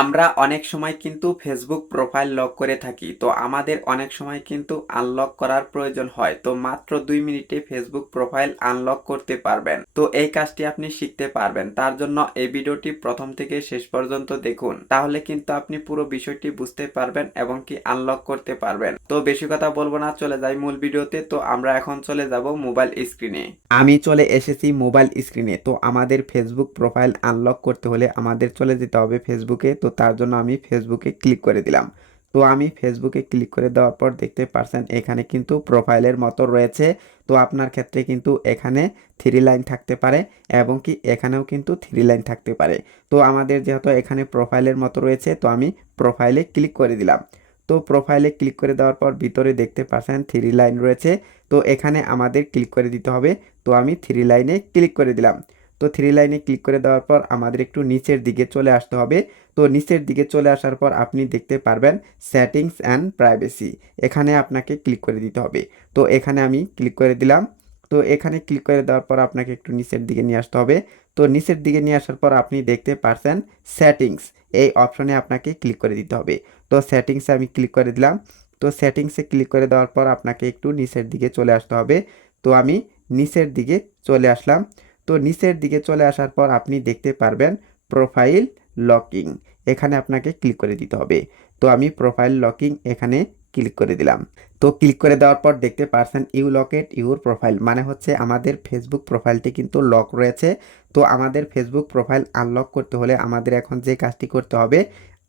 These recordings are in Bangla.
আমরা অনেক সময় কিন্তু ফেসবুক প্রোফাইল লক করে থাকি, তো আমাদের অনেক সময় কিন্তু আনলক করার প্রয়োজন হয়। তো মাত্র 2 মিনিটে ফেসবুক প্রোফাইল আনলক করতে পারবেন। তো এই কাজটি আপনি শিখতে পারবেন। তার জন্য এই ভিডিওটি প্রথম থেকে শেষ পর্যন্ত দেখুন, তাহলে কিন্তু আপনি পুরো বিষয়টি বুঝতে পারবেন এবং কি আনলক করতে পারবেন। তো বেশি কথা বলবো না, চলে যাই মূল ভিডিওতে। তো আমরা এখন চলে যাব মোবাইল স্ক্রিনে। আমি চলে এসেছি মোবাইল স্ক্রিনে। তো আমাদের ফেসবুক প্রোফাইল আনলক করতে হলে আমাদের চলে যেতে হবে ফেসবুকে। তো তার জন্য আমি ফেসবুকে ক্লিক করে দিলাম। তো আমি ফেসবুকে ক্লিক করে দেওয়ার পর দেখতে পারছেন এখানে কিন্তু প্রোফাইলের মতো রয়েছে। তো আপনার ক্ষেত্রে কিন্তু এখানে 3 লাইন থাকতে পারে এবং কি এখানেও কিন্তু 3 লাইন থাকতে পারে। তো আমাদের যেহেতু এখানে প্রোফাইলের মতো রয়েছে, তো আমি প্রোফাইলে ক্লিক করে দিলাম। তো প্রোফাইলে ক্লিক করে দেওয়ার পর ভিতরে দেখতে পাচ্ছেন 3 লাইন রয়েছে। তো এখানে আমাদের ক্লিক করে দিতে হবে। তো আমি 3 লাইনে ক্লিক করে দিলাম। তো 3 লাইনে ক্লিক করে দেওয়ার পর আমাদের একটু নিচের দিকে চলে আসতে হবে। তো নিচের দিকে চলে আসার পর আপনি দেখতে পারবেন সেটিংস অ্যান্ড প্রাইভেসি, এখানে আপনাকে ক্লিক করে দিতে হবে। তো এখানে আমি ক্লিক করে দিলাম। তো এখানে ক্লিক করে দেওয়ার পর আপনাকে একটু নিচের দিকে নিয়ে আসতে হবে। তো নিচের দিকে নিয়ে আসার পর আপনি দেখতে পারছেন সেটিংস, এই অপশনে আপনাকে ক্লিক করে দিতে হবে। তো সেটিংসে আমি ক্লিক করে দিলাম। তো সেটিংসে ক্লিক করে দেওয়ার পর আপনাকে একটু নিচের দিকে চলে আসতে হবে। তো আমি নিচের দিকে চলে আসলাম। তো নিচের দিকে চলে আসার পর আপনি দেখতে পারবেন প্রোফাইল লকিং, এখানে আপনাকে ক্লিক করে দিতে হবে। তো আমি প্রোফাইল লকিং এখানে ক্লিক করে দিলাম। তো ক্লিক করে দেওয়ার পর দেখতে পারছেন ইউ লকেট ইউর প্রোফাইল, মানে হচ্ছে আমাদের ফেসবুক প্রোফাইলটি কিন্তু লক রয়েছে। তো আমাদের ফেসবুক প্রোফাইল আনলক করতে হলে আমাদের এখন যে কাজটি করতে হবে,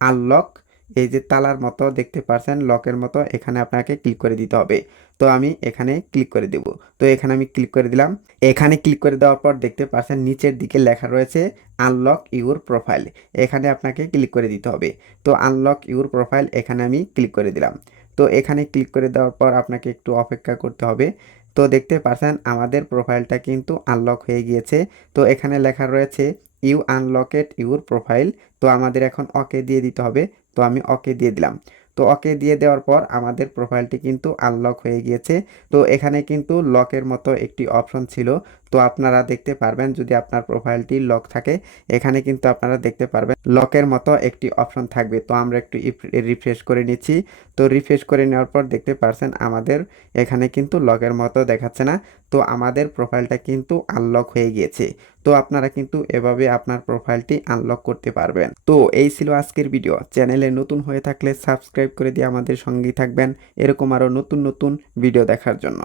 আনলক, এই যে তালার মতো দেখতে পারছেন লকের মতো, এখানে আপনাকে ক্লিক করে দিতে হবে। তো আমি এখানে ক্লিক করে দেব। তো এখানে আমি ক্লিক করে দিলাম। এখানে ক্লিক করে দেওয়ার পর দেখতে পাচ্ছেন নিচের দিকে লেখা রয়েছে আনলক ইউর প্রোফাইল, এখানে আপনাকে ক্লিক করে দিতে হবে। তো আনলক ইউর প্রোফাইল এখানে আমি ক্লিক করে দিলাম। তো এখানে ক্লিক করে দেওয়ার পর আপনাকে একটু অপেক্ষা করতে হবে। তো দেখতে পাচ্ছেন আমাদের প্রোফাইলটা কিন্তু আনলক হয়ে গিয়েছে। তো এখানে লেখা রয়েছে ইউ আনলকেট ইউর প্রোফাইল। তো আমাদের এখন ওকে দিয়ে দিতে হবে। তো আমি ওকে দিয়ে দিলাম। তো ওকে দিয়ে দেওয়ার পর আমাদের প্রোফাইলটি কিন্তু আনলক হয়ে গিয়েছে। তো এখানে কিন্তু লকের মতো একটি অপশন ছিল। তো আপনারা দেখতে পারবেন যদি আপনার প্রোফাইলটি লক থাকে, এখানে কিন্তু আপনারা দেখতে পারবেন লকের মতো একটি অপশন থাকবে। তো আমরা একটু রিফ্রেশ করে নিচ্ছি। তো রিফ্রেশ করে নেওয়ার পর দেখতে পারছেন আমাদের এখানে কিন্তু লকের মতো দেখাচ্ছে না। তো আমাদের প্রোফাইলটা কিন্তু আনলক হয়ে গিয়েছে। তো আপনারা কিন্তু এভাবে আপনার প্রোফাইলটি আনলক করতে পারবেন। তো এই ছিল আজকের ভিডিও। চ্যানেলে নতুন হয়ে থাকলে সাবস্ক্রাইব করে দিয়ে আমাদের সঙ্গেই থাকবেন এরকম আরও নতুন নতুন ভিডিও দেখার জন্য।